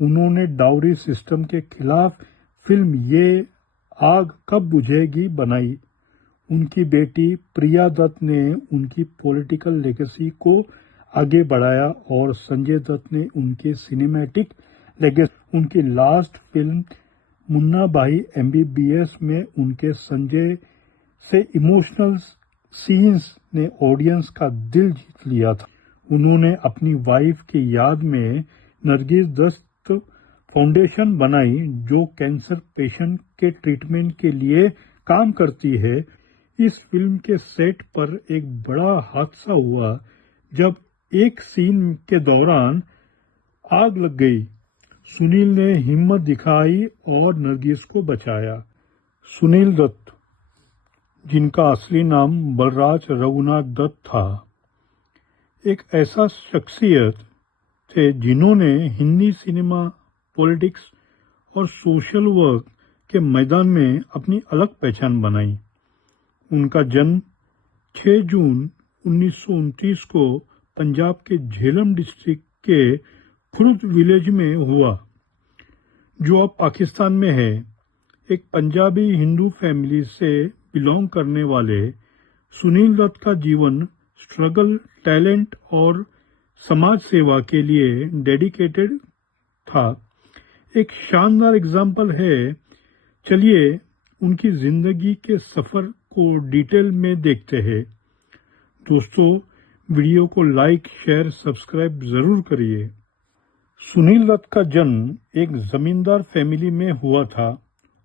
उन्होंने dowry system के खिलाफ फिल्म ये आग कब बुझेगी बनाई। उनकी बेटी प्रिया दत्त ने उनकी पॉलिटिकल लेगेसी को आगे बढ़ाया और संजय दत्त ने उनके सिनेमैटिक लेगेसी। उनकी लास्ट फिल्म मुन्ना भाई MBBS में उनके संजय से इमोशनल सीन्स ने ऑडियंस का दिल जीत लिया था। उन्होंने अपनी वाइफ की याद में नरगिस दत्त फाउंडेशन बनाई जो कैंसर पेशेंट के ट्रीटमेंट के लिए काम करती है। इस फिल्म के सेट पर एक बड़ा हादसा हुआ जब एक सीन के दौरान आग लग गई। सुनील ने हिम्मत दिखाई और नरगिस को बचाया। सुनील दत्त, जिनका असली नाम बलराज रघुनाथ दत्त था, एक ऐसा शख्सियत थे जिन्होंने हिंदी सिनेमा, पॉलिटिक्स और सोशल वर्क के मैदान में अपनी अलग पहचान बनाई। उनका जन्म 6 जून 1929 को पंजाब के झेलम डिस्ट्रिक्ट के खुर्द विलेज में हुआ, जो अब पाकिस्तान में है। एक पंजाबी हिंदू फैमिली से बिलोंग करने वाले सुनील दत्त का जीवन स्ट्रगल, टैलेंट और समाज सेवा के लिए डेडिकेटेड था। एक शानदार एग्जाम्पल है। चलिए उनकी जिंदगी के सफर को डिटेल में देखते हैं। दोस्तों, वीडियो को लाइक, शेयर, सब्सक्राइब जरूर करिए। सुनील दत्त का जन्म एक जमींदार फैमिली में हुआ था।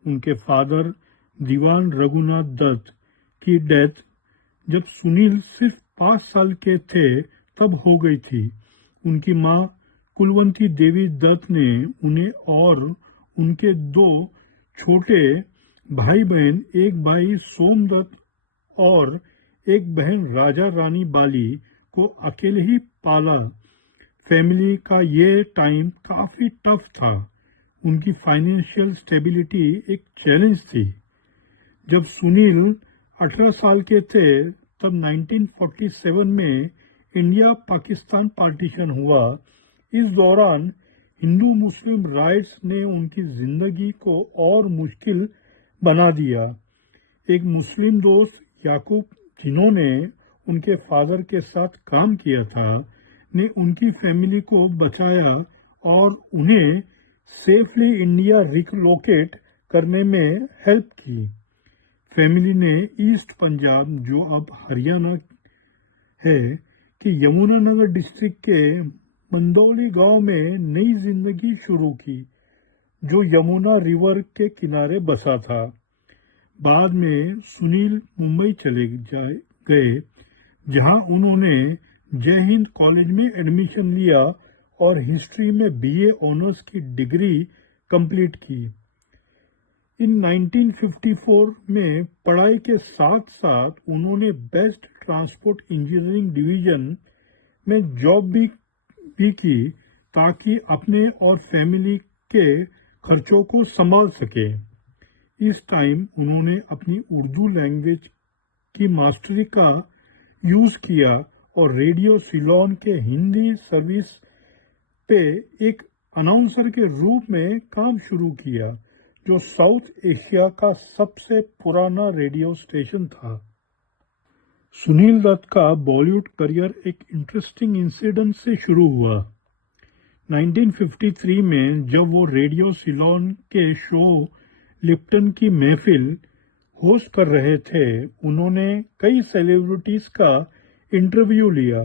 उनके फादर दीवान रघुनाथ दत्त की डेथ जब सुनील सिर्फ 5 साल के थे तब हो गई थी। उनकी मां कुलवंती देवी दत्त ने उन्हें और उनके 2 छोटे भाई बहन, एक भाई सोम दत्त और एक बहन राजा रानी बाली को अकेले ही पाला। फैमिली का ये टाइम काफी टफ था। उनकी फाइनेंशियल स्टेबिलिटी एक चैलेंज थी। जब सुनील 18 साल के थे तब 1947 में इंडिया पाकिस्तान पार्टीशन हुआ। इस दौरान हिंदू मुस्लिम राइट्स ने उनकी जिंदगी को और मुश्किल बना दिया। एक मुस्लिम दोस्त याकूब, जिन्होंने उनके फादर के साथ काम किया था, ने उनकी फैमिली को बचाया और उन्हें सेफली इंडिया रिलोकेट करने में हेल्प की। फैमिली ने ईस्ट पंजाब, जो अब हरियाणा है, कि यमुनानगर डिस्ट्रिक्ट के मंदौली गांव में नई जिंदगी शुरू की, जो यमुना रिवर के किनारे बसा था। बाद में सुनील मुंबई चले गए, जहां उन्होंने जय हिंद कॉलेज में एडमिशन लिया और हिस्ट्री में BA ऑनर्स की डिग्री कंप्लीट की। इन 1954 में पढ़ाई के साथ साथ उन्होंने बेस्ट ट्रांसपोर्ट इंजीनियरिंग डिवीजन में जॉब भी की ताकि अपने और फैमिली के खर्चों को संभाल सके। इस टाइम उन्होंने अपनी उर्दू लैंग्वेज की मास्टरी का यूज किया और रेडियो सिलोन के हिंदी सर्विस पे एक अनाउंसर के रूप में काम शुरू किया, जो साउथ एशिया का सबसे पुराना रेडियो स्टेशन था। सुनील दत्त का बॉलीवुड करियर एक इंटरेस्टिंग इंसिडेंट से शुरू हुआ। 1953 में जब वो रेडियो सिलोन के शो लिप्टन की महफिल होस्ट कर रहे थे, उन्होंने कई सेलिब्रिटीज का इंटरव्यू लिया,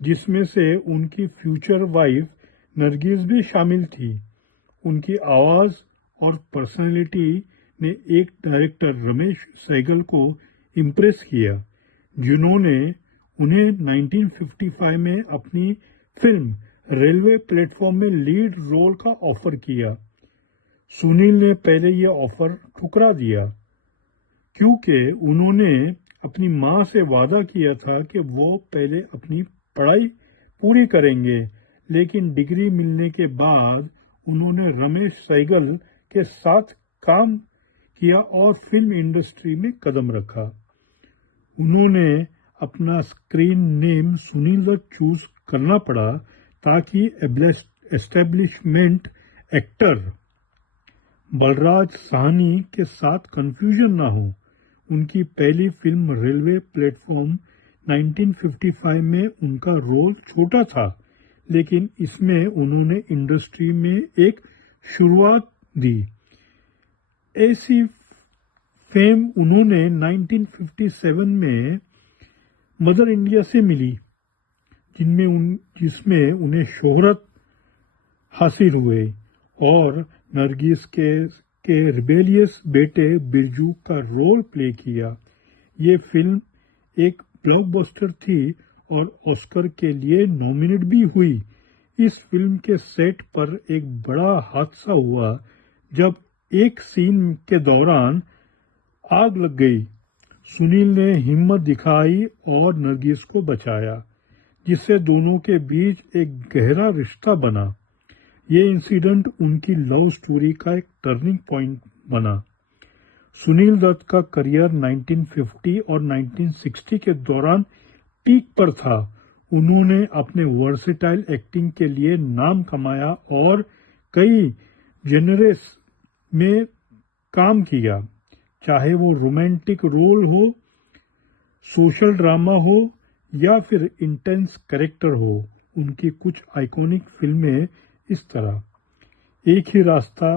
जिसमें से उनकी फ्यूचर वाइफ नरगिस भी शामिल थी। उनकी आवाज और पर्सनालिटी ने एक डायरेक्टर रमेश सहगल को इम्प्रेस किया, जिन्होंने उन्हें 1955 में अपनी फिल्म रेलवे प्लेटफॉर्म में लीड रोल का ऑफर किया। सुनील ने पहले ये ऑफर ठुकरा दिया क्योंकि उन्होंने अपनी मां से वादा किया था कि वो पहले अपनी पढ़ाई पूरी करेंगे, लेकिन डिग्री मिलने के बाद उन्होंने रमेश सहगल के साथ काम किया और फिल्म इंडस्ट्री में कदम रखा। उन्होंने अपना screen name Sunil Dutt choose करना पड़ा ताकि एस्टेब्लिशमेंट एक्टर बलराज साहनी के साथ कंफ्यूजन ना हो। उनकी पहली फिल्म रेलवे प्लेटफॉर्म 1955 में उनका रोल छोटा था, लेकिन इसमें उन्होंने इंडस्ट्री में एक शुरुआत दी। ऐसी फेम उन्होंने 1957 में मदर इंडिया से मिली, जिसमें उन्हें शोहरत हासिल हुए और नरगिस के रिबेलियस बेटे बिरजू का रोल प्ले किया। ये फिल्म एक ब्लॉकबस्टर थी और ऑस्कर के लिए नॉमिनेट भी हुई। इस फिल्म के सेट पर एक बड़ा हादसा हुआ जब एक सीन के दौरान आग लग गई। सुनील ने हिम्मत दिखाई और नरगिस को बचाया, जिससे दोनों के बीच एक गहरा रिश्ता बना। ये इंसिडेंट उनकी लव स्टोरी का एक टर्निंग पॉइंट बना। सुनील दत्त का करियर 1950 और 1960 के दौरान पीक पर था। उन्होंने अपने वर्सेटाइल एक्टिंग के लिए नाम कमाया और कई जेनरेस में काम किया, चाहे वो रोमांटिक रोल हो, सोशल ड्रामा हो या फिर इंटेंस कैरेक्टर हो। उनकी कुछ आइकॉनिक फिल्में इस तरह एक ही रास्ता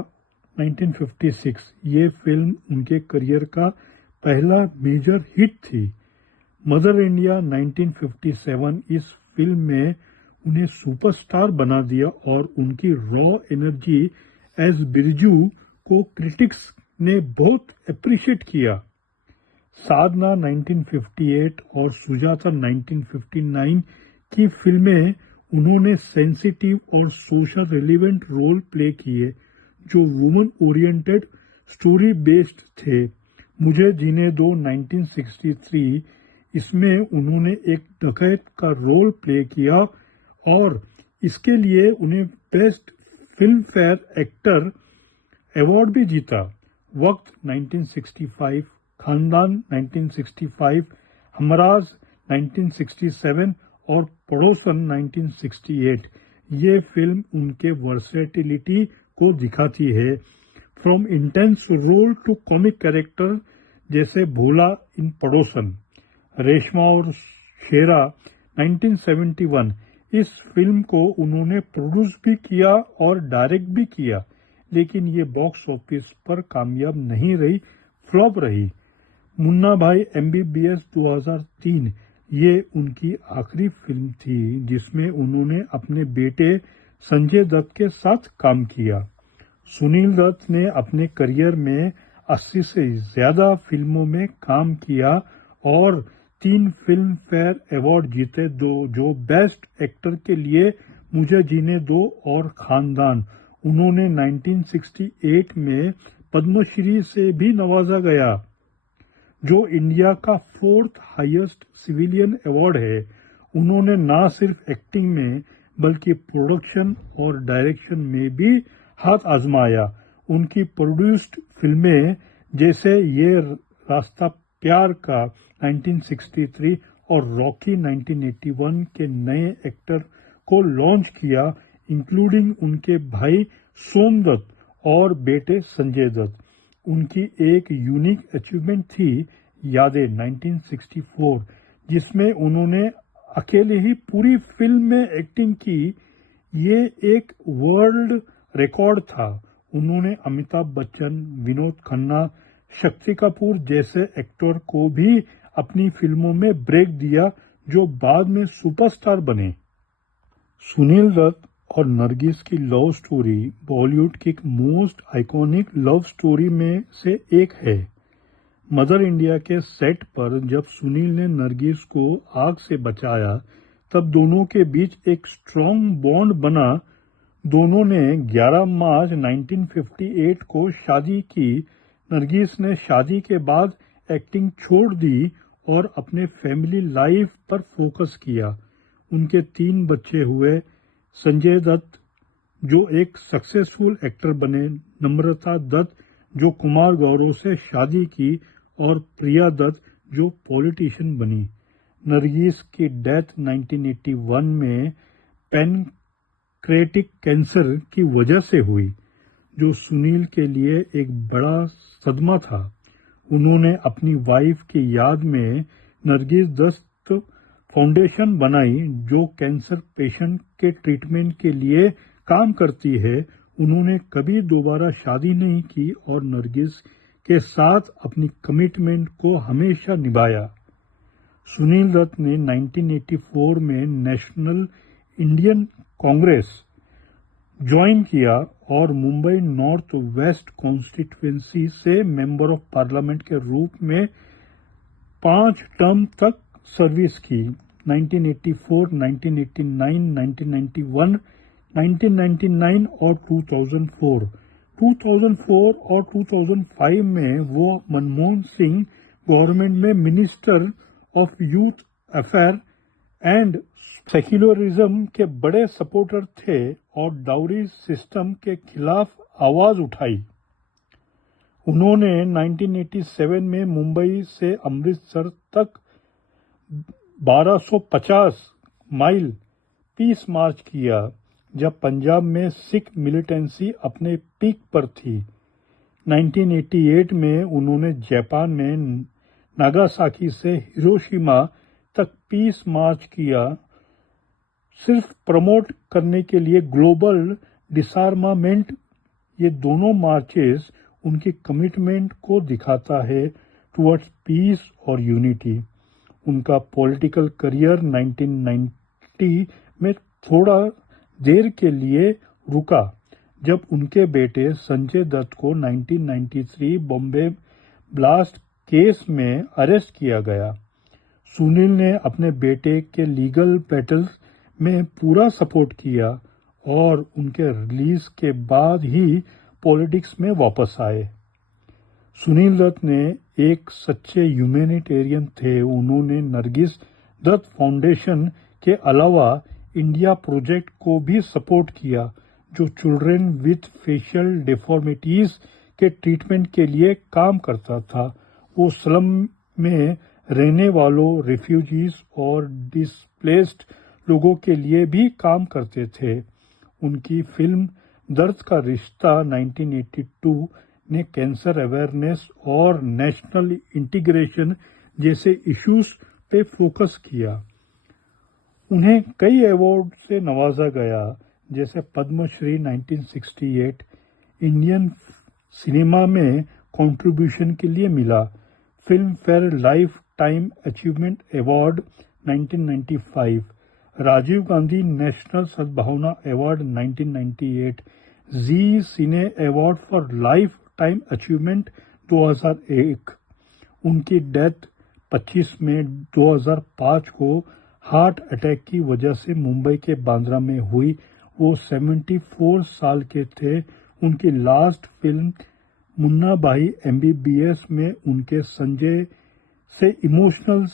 1956, ये फिल्म उनके करियर का पहला मेजर हिट थी। मदर इंडिया 1957, इस फिल्म में उन्हें सुपरस्टार बना दिया और उनकी रॉ एनर्जी एज बिरजू को क्रिटिक्स ने बहुत अप्रिशिएट किया। साधना 1958 और सुजाता 1959 की फिल्में उन्होंने सेंसिटिव और सोशल रिलेवेंट रोल प्ले किए जो वुमन ओरिएंटेड स्टोरी बेस्ड थे। मुझे जीने दो 1963, इसमें उन्होंने एक डकैत का रोल प्ले किया और इसके लिए उन्हें best film fair actor award भी जीता। वक्त 1965, खानदान 1965, हमराज 1967 और पड़ोसन 1968। ये फिल्म उनके वर्सेटिलिटी को दिखाती है। From intense role to comic character, जैसे भोला इन पड़ोसन। रेशमा और शेरा 1971, इस फिल्म को उन्होंने प्रोड्यूस भी किया और डायरेक्ट भी किया, लेकिन ये बॉक्स ऑफिस पर कामयाब नहीं रही, फ्लॉप रही। मुन्ना भाई MBBS 2003, ये उनकी आखिरी फिल्म थी जिसमें उन्होंने अपने बेटे संजय दत्त के साथ काम किया। सुनील दत्त ने अपने करियर में 80 से ज्यादा फिल्मों में काम किया और 3 फिल्म फेयर अवार्ड जीते, जो बेस्ट एक्टर के लिए मुझे जीने दो और खानदान। उन्होंने 1968 में पद्मश्री से भी नवाजा गया, जो इंडिया का 4th हाईएस्ट सिविलियन अवार्ड है। उन्होंने न सिर्फ एक्टिंग में बल्कि प्रोडक्शन और डायरेक्शन में भी हाथ आजमाया। उनकी प्रोड्यूस्ड फिल्में जैसे ये रास्ता प्यार का 1963 और रॉकी 1981 के नए एक्टर को लॉन्च किया, इंक्लूडिंग उनके भाई सोम दत्त और बेटे संजय दत्त। उनकी एक यूनिक अचीवमेंट थी यादें 1964, जिसमें उन्होंने अकेले ही पूरी फिल्म में एक्टिंग की। ये एक वर्ल्ड रिकॉर्ड था। उन्होंने अमिताभ बच्चन, विनोद खन्ना, शक्ति कपूर जैसे एक्टर को भी अपनी फिल्मों में ब्रेक दिया, जो बाद में सुपरस्टार बने। सुनील दत्त और नरगिस की लव स्टोरी बॉलीवुड की एक मोस्ट आइकॉनिक लव स्टोरी में से एक है। मदर इंडिया के सेट पर जब सुनील ने नरगिस को आग से बचाया, तब दोनों के बीच एक स्ट्रॉन्ग बॉन्ड बना। दोनों ने 11 मार्च 1958 को शादी की। नरगिस ने शादी के बाद एक्टिंग छोड़ दी और अपने फैमिली लाइफ पर फोकस किया। उनके 3 बच्चे हुए, संजय दत्त जो एक सक्सेसफुल एक्टर बने, नम्रता दत्त जो कुमार गौरव से शादी की और प्रिया दत्त जो पॉलिटिशियन बनी। नरगिस की डेथ 1981 में पैनक्रेटिक कैंसर की वजह से हुई। जो सुनील के लिए एक बड़ा सदमा था। उन्होंने अपनी वाइफ की याद में नरगिस दत्त फाउंडेशन बनाई, जो कैंसर पेशेंट के ट्रीटमेंट के लिए काम करती है। उन्होंने कभी दोबारा शादी नहीं की और नरगिस के साथ अपनी कमिटमेंट को हमेशा निभाया। सुनील दत्त ने 1984 में नेशनल इंडियन कांग्रेस ज्वाइन किया और मुंबई नॉर्थ वेस्ट कॉन्स्टिट्यूएंसी से मेंबर ऑफ पार्लियामेंट के रूप में 5 टर्म तक सर्विस की। 1984, 1989, 1991, 1999 और 2004। 2004 और 2005 में वो मनमोहन सिंह गवर्नमेंट में minister of youth affair and secularism के बड़े सपोर्टर थे और डाउरी सिस्टम के खिलाफ आवाज उठाई। उन्होंने 1987 में मुंबई से अमृतसर तक 1250 माइल पीस मार्च किया, जब पंजाब में सिख मिलिटेंसी अपने पीक पर थी। 1988 में उन्होंने जापान में नागासाकी से हिरोशिमा तक पीस मार्च किया, सिर्फ प्रमोट करने के लिए ग्लोबल डिसआर्मामेंट। ये दोनों मार्चेस उनकी कमिटमेंट को दिखाता है टुवर्ड्स पीस और यूनिटी। उनका पॉलिटिकल करियर 1990 में थोड़ा देर के लिए रुका, जब उनके बेटे संजय दत्त को 1993 बॉम्बे ब्लास्ट केस में अरेस्ट किया गया। सुनील ने अपने बेटे के लीगल बैटल्स में पूरा सपोर्ट किया और उनके रिलीज के बाद ही पॉलिटिक्स में वापस आए। सुनील दत्त ने एक सच्चे ह्यूमैनिटेरियन थे। उन्होंने नरगिस दत्त फाउंडेशन के अलावा इंडिया प्रोजेक्ट को भी सपोर्ट किया, जो चिल्ड्रन विथ फेशियल डिफॉर्मिटीज के ट्रीटमेंट के लिए काम करता था। वो स्लम में रहने वालों, रिफ्यूजीज और डिस्प्लेस्ड लोगों के लिए भी काम करते थे। उनकी फिल्म दर्द का रिश्ता 1982 ने कैंसर अवेयरनेस और नेशनल इंटीग्रेशन जैसे इश्यूज पे फोकस किया। उन्हें कई अवार्ड से नवाजा गया, जैसे पद्मश्री 1968, इंडियन सिनेमा में कंट्रीब्यूशन के लिए मिला, Filmfare lifetime achievement award 1995, Rajiv Gandhi national Sadbhavana award 1998, Zee cine award for lifetime achievement 2001। उनकी डेथ 25 मई 2005 को हार्ट अटैक की वजह से मुंबई के बांद्रा में हुई। वो 74 साल के थे। उनकी लास्ट फिल्म मुन्ना भाई MBBS में उनके संजय से इमोशनल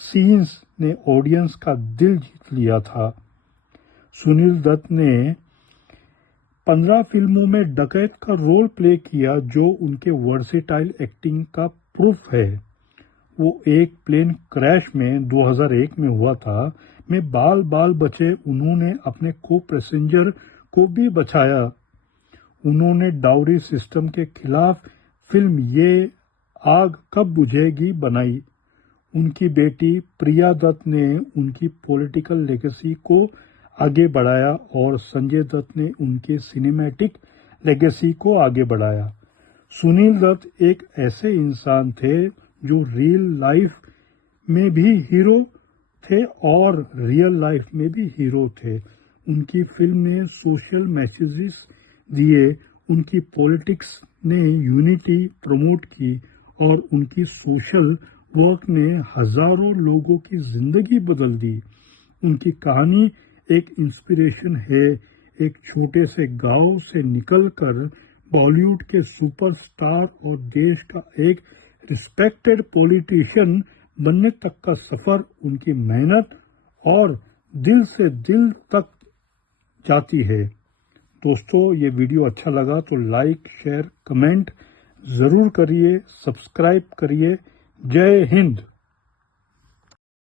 सीन्स ने ऑडियंस का दिल जीत लिया था। सुनील दत्त ने 15 फिल्मों में डकैत का रोल प्ले किया, जो उनके वर्सेटाइल एक्टिंग का प्रूफ है। वो एक प्लेन क्रैश में 2001 में हुआ था, में बाल बचे। उन्होंने अपने को पैसेंजर को भी बचाया। उन्होंने डाउरी सिस्टम के खिलाफ फिल्म ये आग कब बुझेगी बनाई। उनकी बेटी प्रिया दत्त ने उनकी पॉलिटिकल लेगेसी को आगे बढ़ाया और संजय दत्त ने उनके सिनेमैटिक लेगेसी को आगे बढ़ाया। सुनील दत्त एक ऐसे इंसान थे जो रियल लाइफ में भी हीरो थे और रियल लाइफ में भी हीरो थे। उनकी फिल्म ने सोशल मैसेजेस दिए, उनकी पॉलिटिक्स ने यूनिटी प्रमोट की और उनकी सोशल वर्क ने हजारों लोगों की जिंदगी बदल दी। उनकी कहानी एक इंस्पिरेशन है। एक छोटे से गांव से निकलकर बॉलीवुड के सुपरस्टार और देश का एक रिस्पेक्टेड पॉलिटिशियन बनने तक का सफर उनकी मेहनत और दिल से दिल तक जाती है। दोस्तों, ये वीडियो अच्छा लगा तो लाइक, शेयर, कमेंट जरूर करिए, सब्सक्राइब करिए। जय हिंद।